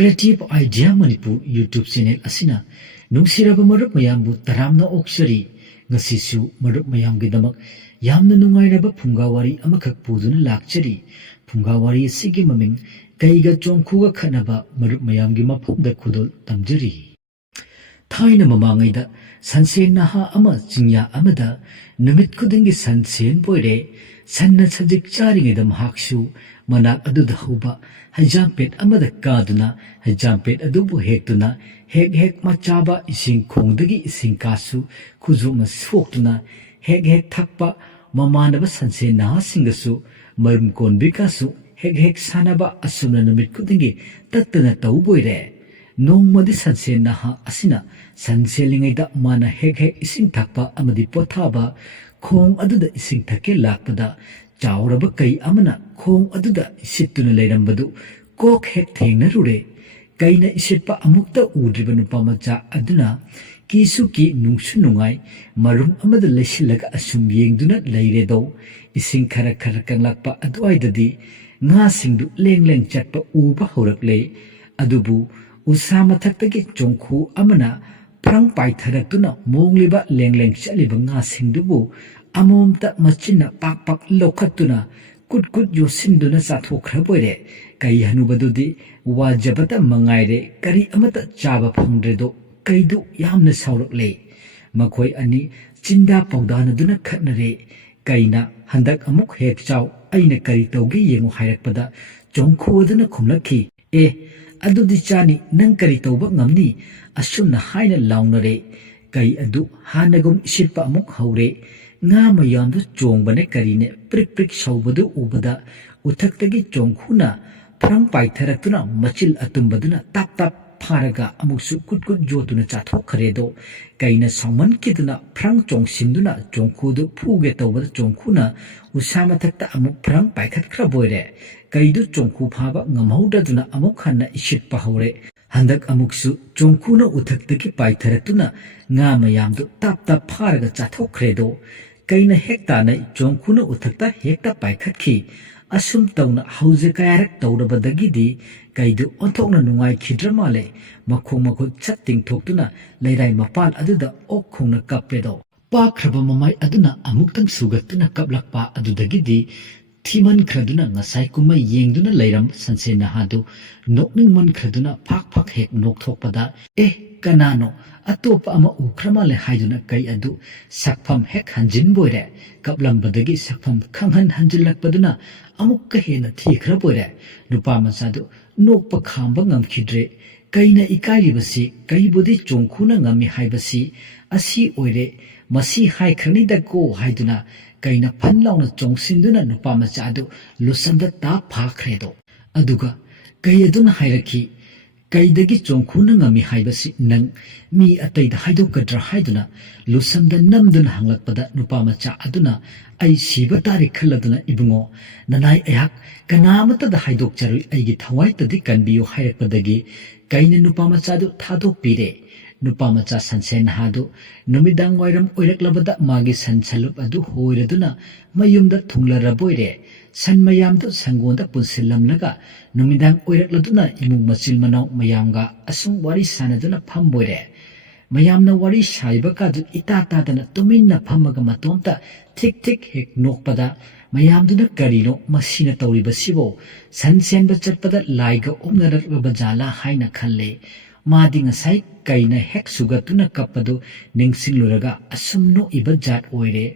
Creative Idea Manipur YouTube channel asina nungsiraba marup mayambu taramna oksari ngasisu marup mayamgidamak yamna nungairaba phungawari amakak puduna lakchari phungawari sigi maming kaiga chongkhuga khanaba marup mayamgi mafamda khudol tamjari thaina mamangaida sansen naha ama jingya amada numit khudingi sansen boire sanna sajik charingidam haksu manak aduda huba hajampet amada kaduna hajampet adubu hektuna hek machaba ising khongdagi ising kasu khuzuma soktuna hek thakpa mamanaba sanse na singasu marum konbikasu hek sanaba asumna numit khudingi tattana tawboire nongmadi sanse naha asina sanselingaida mana hek ising thakpa amadi pothaba khong aduda ising thake lakpada chauraba kai amana khong aduda isittuna leirambadu kok hek thengna rure kaina isitpa amukta udriba nupa macha aduna kisuki nungsu nungai marum amada lesilaga asum yengduna leiredo ising khara kanglakpa adwaidadi nga singdu leng chatpa uba horakle adubu usama thaktagi chongkhu amana prang paitharatuna mongliba leng chaliba nga singdubu amomta machina pak lokhatuna kut yosinduna sathokra boire kai hanubadudi wajabata mangaire kari amata chaba phangdredo kaidu yamna saurokle makhoi ani chinda pawdana duna khatnare kaina handak amuk hek chaw aina kari tawge yengu hairakpada chongkhu aduna khumlakhi adudi chani nang kari tawba ngamni asumna haina launare kai adu hanagum isirpa amuk haure nga mayamdu chongbane karine prik saubadu ubada uthaktagi chongkhuna prang paitharatuna machil atumbaduna tap pharaga amuksu kut jotuna chathok kharedo kaina saman kiduna prang chongsinduna chongkhudu phuge tawbada chongkhuna usama thakta amuk prang paikhat khra boire kaidu chongkhu phaba ngamhaudaduna amuk khanna isit pahore handak amuksu chongkhuna uthaktagi paitharatuna nga mayamdu tap pharaga chathok khredo kaina hekta na chongkhuna uthakta hekta paikhatkhi asum tawna hauze kayarak tawrabadagidi kaidu onthokna nungai khidramale makhong chatting thoktuna leirai mapal aduda okkhongna kappedo pakraba mamai aduna amuktang sugatuna kaplakpa adudagidi thiman khraduna ngasai kuma yengduna leiram sansena hadu nokning man khraduna phak hek nokthokpada kanano atopa ama ukramale haiduna kai adu sakpham hek hanjin boire kaplambadagi sakpham khanghan hanjilakpaduna amukka hena thikhra boire nupa masadu nokpa khamba ngamkhidre kaina ikairibasi kaibudi chongkhuna ngami haibasi asi oire masi haikrani da ko haiduna kaina phanlauna chongsinduna nupa masadu lusanda ta phakredo aduga kayaduna hairakhi kaidagi chongkhuna ngami haibasi nang mi ataida haidokadra haiduna lusamda namduna hanglakpada nupa macha aduna ai siba tarik khaladuna ibungo nanai ayak kanamata da haidok charui aigi thawai tadi kanbiyo hairakpadagi kaina nupa macha du thadok pire nupa macha sansen hadu numidang wairam oiraklabada magi sansalup adu hoiraduna mayumda thunglara boire san mayamdu sangonda punsilamnaga numidang oirakladuna imung machil manau mayamga asung wari sanaduna phamboire mayamna wari saiba kadu itatadana tuminna phamaga matomta thik hek nokpada mayamduna karino masina tawribasibo sansenba chatpada laiga omnarakba jala haina khalle madi ngasai kaina hek sugatuna kapadu ningsingluraga asumno ibajat oire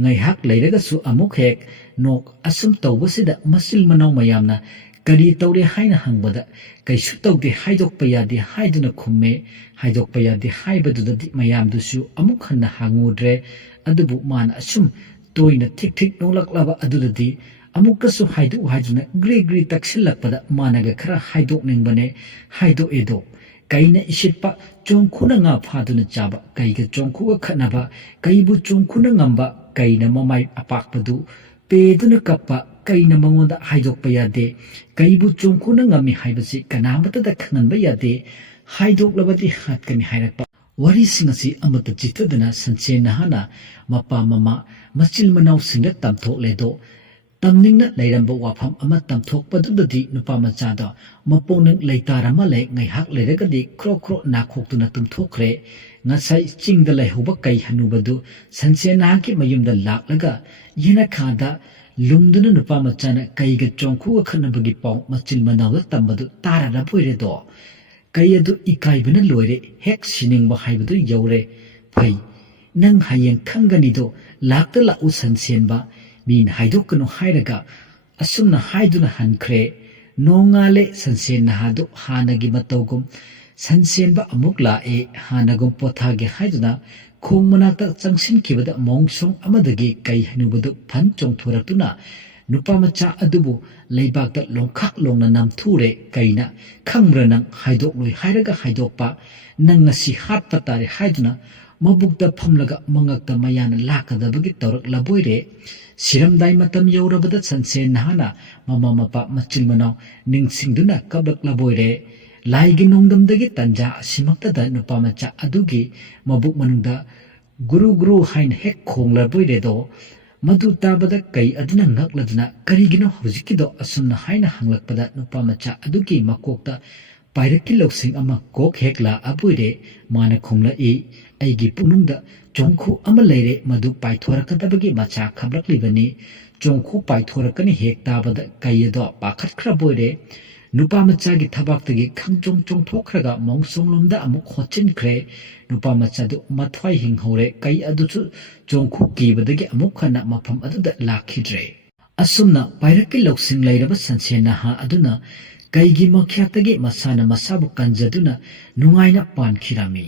ngai hak leiraga su amuk hek nok asum tawbasida masil manau mayamna kari tawre haina hangbada kaisu tawde haidokpa yade haiduna khumme haidokpa yade haibadudadi mayamdusu amuk hanna hangudre adubu man asum toina thik nolaklaba adudadi amukasu haiduna gri taksilakpada managa khara haidok ningbane haidok edo kaina isitpa chongkhuna nga phaduna chaba kaiga chongkhuga khanaba kaibu chongkhuna ngamba kaina mamai apakpadu peduna kappa kaina mangonda haidokpa yade kaibu chongkhuna ngami haibasi kanamata da khanganba yade haidoklabadi hatkani hairakpa wari singasi amata chitadana sanchen hana mapa mama machil manau singa tamthok ledo Tamningna leiramba wafam ama tamthokpadudadi nupa machado maponang leitarama le ngaihak leiragadi kro kro nakhoktuna tumthokre ngasai chingda laihuba kai hanubadu sansenahaki mayumda laklaga yena khada lumduna nupa machana kaiga chongkhuga khanabagi paw machil manawda tambadu tarara boiredo kai adu ikaibana loire hek siningba haibadu yaure phai nang hayeng khanganido lakta la u sansenba min haidokano hairaga asumna haiduna hankre nongale sansen nahadu hanagi matawgum sansenba amuk lae hanagum pothage haiduna khongmanakta changsin kibada mongsong amadagi kai hanubadu phan chongthoraktuna nupamacha adubu leibakta longkhak longna namthure kaina khangbranang haidokloi hairaga haidokpa nangasi hatpa tare haiduna mabukta phamlaga mangakta mayana lakadabagi tawrak laboire siramdai matam yaurabada sansen nahana mama mapa machil manaw ningsingduna kabak laboire laigi nongdamdagi tanja simaktada nupamacha adugi mabuk manungda guru hain hek khonglaboire do madu tabada kai aduna ngakladuna karigino haujikido asumna haina hanglakpada nupamacha adugi makokta pairaki loksing ama kok hekla abuire mana khongla e aigi punungda chongkhu ama leire madu paithorakadabagi macha khabraklibani chongkhu paithorakani hek tabada kaido pakhatkhra boire nupa machagi thabaktagi khangjong chongthokraga mongsonglomda amuk hochinkre nupa machadu mathwai hinghore kai aduchu chongkhu kibadagi amuk khana mafam aduda lakhidre asumna pairaki loksing leiraba sansena ha aduna kaigi makhyatagi masana masabu kanjaduna nungaina pankhirami